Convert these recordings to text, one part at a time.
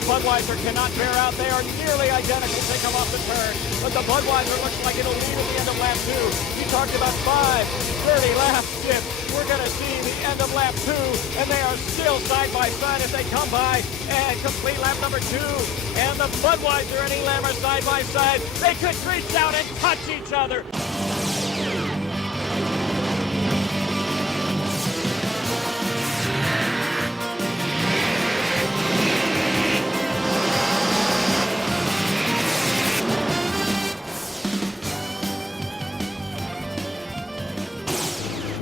Budweiser cannot bear out. They are nearly identical. They come off the turn, but the Budweiser looks like it'll lead at the end of lap 2. You talked about 5:30 laps, Chip. We're going to see the end of lap 2, and they are still side by side as they come by and complete lap number 2. And the Budweiser and Elam are side by side. They could reach out and touch each other.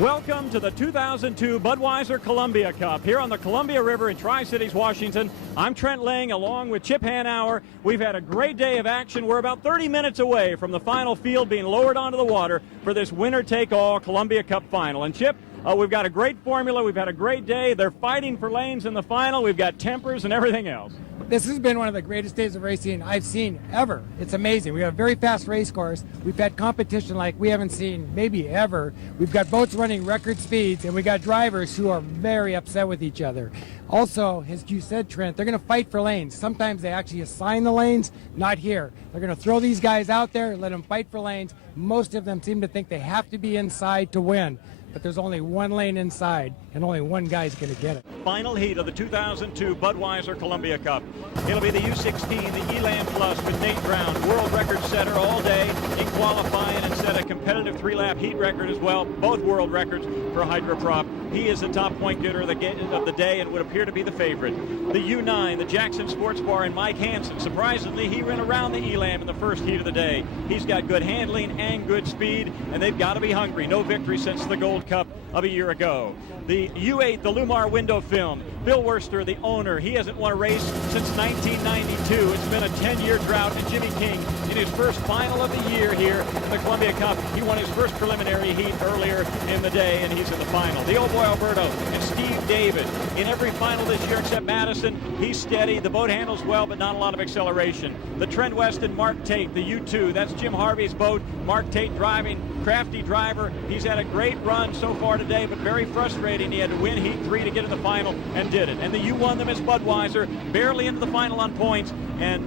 Welcome to the 2002 Budweiser Columbia Cup here on the Columbia River in Tri-Cities, Washington. I'm Trent Ling along with Chip Hanauer. We've had a great day of action. We're about 30 minutes away from the final field being lowered onto the water for this winner-take-all Columbia Cup final. And Chip, we've got a great formula. We've had a great day. They're fighting for lanes in the final. We've got tempers and everything else. This has been one of the greatest days of racing I've seen ever. It's amazing. We have a very fast race course. We've had competition like we haven't seen maybe ever. We've got boats running record speeds, and we got drivers who are very upset with each other. Also, as you said, Trent, they're going to fight for lanes. Sometimes they actually assign the lanes. Not here. They're going to throw these guys out there, let them fight for lanes. Most of them seem to think they have to be inside to win. But there's only one lane inside, and only one guy's going to get it. Final heat of the 2002 Budweiser Columbia Cup. It'll be the U16, the Elam Plus with Nate Brown, world record setter all day in qualifying, and set a competitive 3-lap heat record as well, both world records for hydroprop. He is the top point getter of the day and would appear to be the favorite. The U9, the Jackson Sports Bar, and Mike Hansen. Surprisingly, he ran around the Elam in the first heat of the day. He's got good handling and good speed, and they've got to be hungry. No victory since the Gold Cup of a year ago. The U8, the Lumar window film. Bill Worster, the owner, he hasn't won a race since 1992. It's been a 10-year drought, and Jimmy King in his first final of the year here in the Columbia Cup. He won his first preliminary heat earlier in the day, and he's in the final. The Old Boy Alberto and Steve David in every final this year except Madison. He's steady. The boat handles well, but not a lot of acceleration. The Trent West and Mark Tate, the U2. That's Jim Harvey's boat. Mark Tate driving. Crafty driver. He's had a great run so far today, but very frustrating. He had to win Heat 3 to get in the final and did it. And the U1, the Miss Budweiser, barely into the final on points. And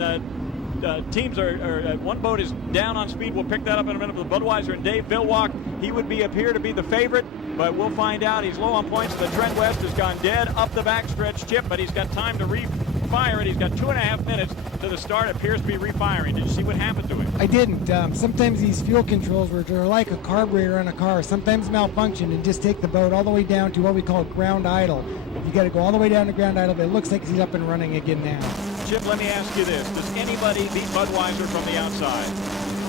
teams one boat is down on speed. We'll pick that up in a minute. The Budweiser and Dave Villwalk, he would appear to be the favorite, but we'll find out. He's low on points. The Trent West has gone dead up the backstretch, Chip, but he's got time to refire it. He's got 2.5 minutes to the start. Appears to be refiring. Did you see what happened to him? I didn't. Sometimes these fuel controls are like a carburetor on a car. Sometimes malfunction and just take the boat all the way down to what we call ground idle. You got to go all the way down to ground idle, but it looks like he's up and running again now. Chip, let me ask you this. Does anybody beat Budweiser from the outside?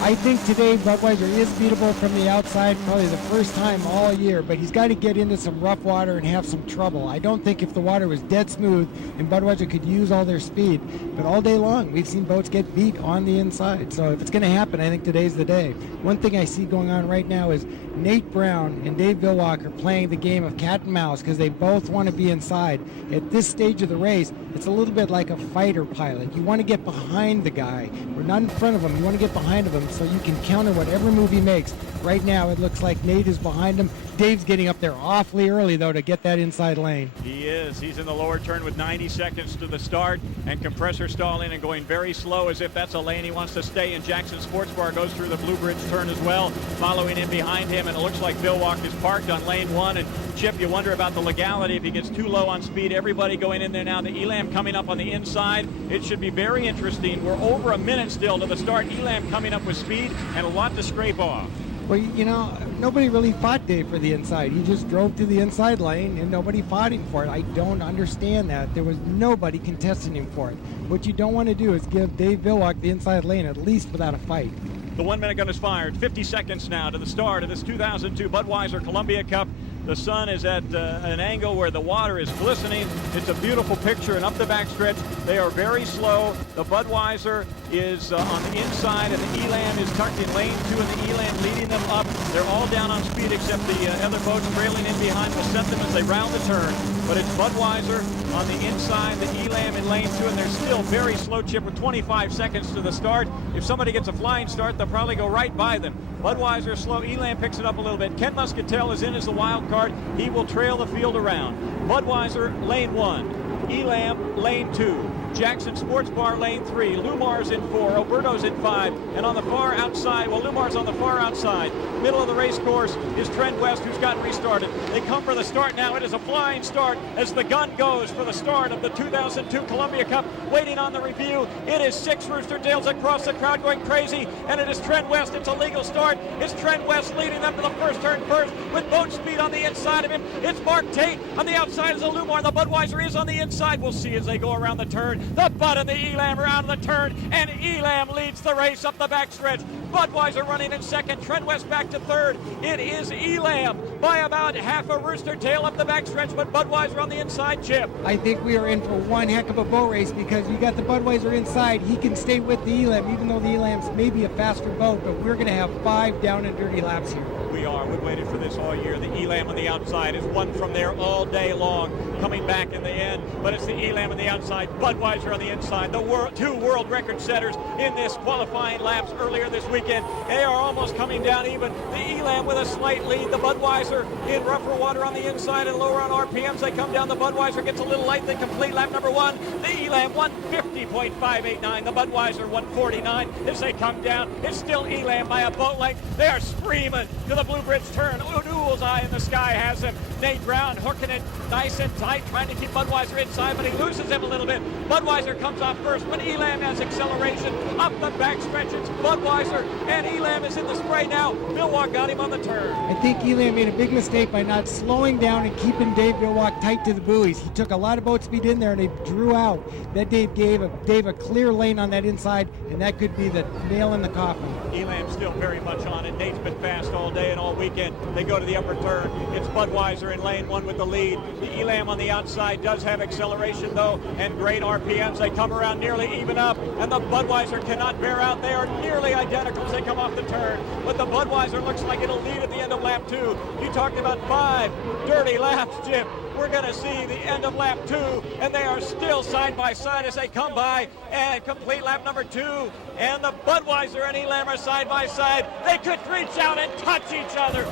I think today Budweiser is beatable from the outside, probably the first time all year, but he's got to get into some rough water and have some trouble. I don't think if the water was dead smooth and Budweiser could use all their speed, but all day long we've seen boats get beat on the inside. So if it's going to happen, I think today's the day. One thing I see going on right now is Nate Brown and Dave Villwalk are playing the game of cat and mouse because they both want to be inside. At this stage of the race, it's a little bit like a fighter pilot. You want to get behind the guy. We're not in front of him. You want to get behind of him so you can counter whatever move he makes. Right now, it looks like Nate is behind him. Dave's getting up there awfully early, though, to get that inside lane. He is. He's in the lower turn with 90 seconds to the start, and compressor stalling and going very slow as if that's a lane he wants to stay in. Jackson Sports Bar goes through the Blue Bridge turn as well, following in behind him, and it looks like Villwalk is parked on lane 1. And Chip, you wonder about the legality if he gets too low on speed. Everybody going in there now. The Elam coming up on the inside. It should be very interesting. We're over a minute still to the start. Elam coming up with speed and a lot to scrape off. Well, you know, nobody really fought Dave for the inside. He just drove to the inside lane, and nobody fought him for it. I don't understand that. There was nobody contesting him for it. What you don't want to do is give Dave Villwalk the inside lane, at least without a fight. The 1-minute gun is fired. 50 seconds now to the start of this 2002 Budweiser Columbia Cup. The sun is at an angle where the water is glistening. It's a beautiful picture, and up the backstretch, they are very slow. The Budweiser is on the inside, and the Elam is tucked in lane 2, and the Elam leading them up. They're all down on speed except the other boats trailing in behind will set them as they round the turn. But it's Budweiser on the inside, the Elam in lane 2, and they're still very slow, Chip, with 25 seconds to the start. If somebody gets a flying start, they'll probably go right by them. Budweiser slow. Elam picks it up a little bit. Ken Muscatel is in as the wild card. He will trail the field around. Budweiser, lane 1. Elam, lane 2. Jackson Sports Bar lane 3. Lumar's in 4. Oberto's in 5. And on the far outside, well, Lumar's on the far outside. Middle of the race course is Trent West, who's gotten restarted. They come for the start now. It is a flying start as the gun goes for the start of the 2002 Columbia Cup. Waiting on the review. It is 6 Rooster Tails across the crowd going crazy, and it is Trent West. It's a legal start. It's Trent West leading them to the first turn first with boat speed on the inside of him. It's Mark Tate on the outside as a Lumar. The Budweiser is on the inside. We'll see as they go around the turn. The Bud and the Elam are out of the turn, and Elam leads the race up the backstretch. Budweiser running in second. Trent West back to third. It is Elam by about half a Rooster Tail up the backstretch, but Budweiser on the inside, Chip. I think we are in for one heck of a boat race because you got the Budweiser inside. He can stay with the Elam, even though the Elam's maybe a faster boat, but we're going to have 5 down and dirty laps here. We are. We've waited for this all year. The Elam on the outside is won from there all day long, coming back in the end. But it's the Elam on the outside, Budweiser on the inside. The 2 world record setters in this qualifying laps earlier this weekend. They are almost coming down even. The Elam with a slight lead. The Budweiser in rougher water on the inside and lower on RPMs. They come down. The Budweiser gets a little light. They complete lap number 1. The Elam 150.589. The Budweiser 149 as they come down. It's still Elam by a boat length. They are screaming to the Blue Bridge turn. O'Doul's eye in the sky has him. Nate Brown hooking it nice and tight, trying to keep Budweiser inside, but he loses him a little bit. Budweiser comes off first, but Elam has acceleration up the backstretch. It's Budweiser, and Elam is in the spray now. Milwaukee got him on the turn. I think Elam made a big mistake by not slowing down and keeping Dave Milwaukee tight to the buoys. He took a lot of boat speed in there, and they drew out. That Dave gave Dave a clear lane on that inside, and that could be the nail in the coffin. Elam's still very much on it. Nate's been fast all day and all weekend. They go to the upper turn. It's Budweiser in lane 1 with the lead. The Elam on the outside does have acceleration, though, and great RPMs. They come around nearly even up, and the Budweiser cannot bear out. They are nearly identical as they come off the turn. But the Budweiser looks like it'll lead at the end of lap 2. You talked about 5 dirty laps, Jim. We're going to see the end of lap 2, and they are still side by side as they come by and complete lap number 2. And the Budweiser and Elam are side by side. They could reach out and touch each other.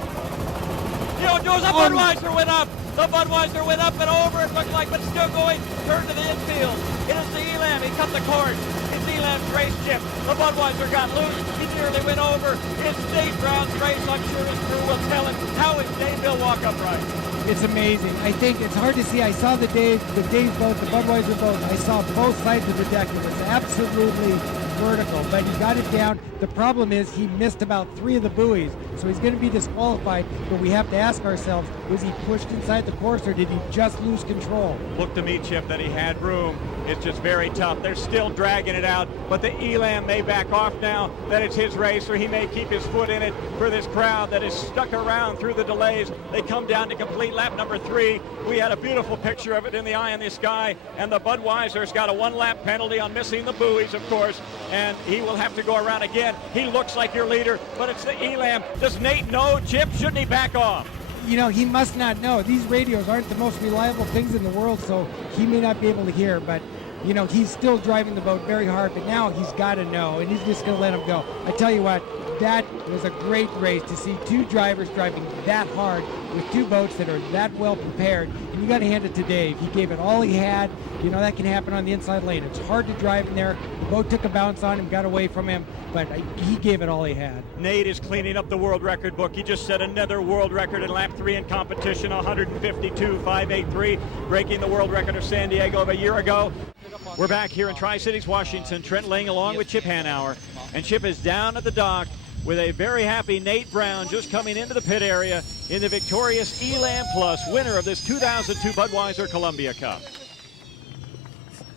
You know, the Budweiser went up. The Budweiser went up and over, it looked like, but still going. Turn to the infield. It is the Elam. He cut the cord. It's Elam's race, Chip. The Budweiser got loose. He nearly went over. It's Dave Brown's race. I'm sure his crew will tell him. How is Dave Milwaukee upright? It's amazing. I think it's hard to see. I saw the Dave boat, the Budweiser boat. I saw both sides of the deck. It was absolutely vertical, but he got it down. The problem is he missed about 3 of the buoys, so he's going to be disqualified, but we have to ask ourselves, was he pushed inside the course or did he just lose control? Looked to me, Chip, that he had room. It's just very tough. They're still dragging it out, but the Elam may back off now that it's his race, or he may keep his foot in it for this crowd that is stuck around through the delays. They come down to complete lap number 3. We had a beautiful picture of it in the eye in the sky, and the Budweiser's got a 1-lap penalty on missing the buoys, of course, and he will have to go around again. He looks like your leader, but it's the Elam. Does Nate know, Chip? Shouldn't he back off? You know, he must not know. These radios aren't the most reliable things in the world, so he may not be able to hear, but you know, he's still driving the boat very hard, but now he's got to know, and he's just going to let him go. I tell you what, that was a great race to see 2 drivers driving that hard with 2 boats that are that well prepared, and you got to hand it to Dave. He gave it all he had. You know, that can happen on the inside lane. It's hard to drive in there. The boat took a bounce on him, got away from him, but he gave it all he had. Nate is cleaning up the world record book. He just set another world record in lap 3 in competition, 152.583, breaking the world record of San Diego of a year ago. We're back here in Tri-Cities, Washington. Trent Ling along with Chip Hanauer, and Chip is down at the dock with a very happy Nate Brown just coming into the pit area in the victorious Elam Plus, winner of this 2002 Budweiser Columbia Cup.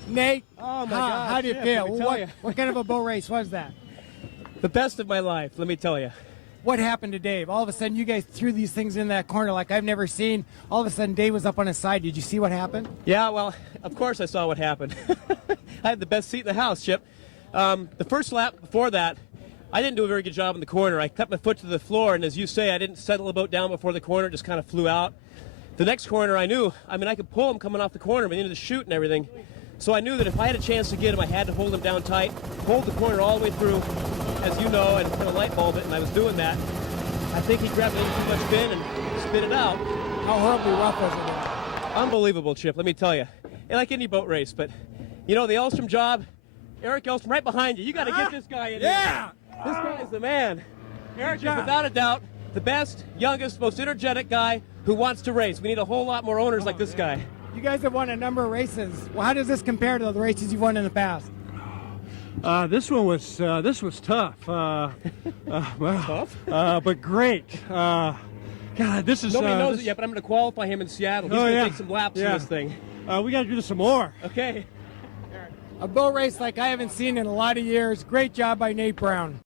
Nate, oh my God, how did it feel? What kind of a boat race was that? The best of my life, let me tell you. What happened to Dave? All of a sudden, you guys threw these things in that corner like I've never seen. All of a sudden, Dave was up on his side. Did you see what happened? Yeah, well, of course I saw what happened. I had the best seat in the house, Chip. The first lap before that, I didn't do a very good job in the corner. I cut my foot to the floor, and as you say, I didn't settle the boat down before the corner. It just kind of flew out. The next corner, I could pull him coming off the corner, but into the chute and everything. So I knew that if I had a chance to get him, I had to hold him down tight, hold the corner all the way through, as you know, and kind of light bulb it, and I was doing that. I think he grabbed a little too much fin and spit it out. How horribly rough was it? Unbelievable, Chip, let me tell you. Like any boat race, but You know, the Elstrom job, Eric Elstrom right behind you. You got to get this guy in Yeah! here. This guy is the man. Eric is without a doubt the best, youngest, most energetic guy who wants to race. We need a whole lot more owners like this guy. You guys have won a number of races. Well, how does this compare to the races you've won in the past? This was tough. Tough? But great. God, this is. Nobody knows it yet, but I'm going to qualify him in Seattle. He's going to take some laps in this thing. We got to do this some more. Okay. A bull race like I haven't seen in a lot of years. Great job by Nate Brown.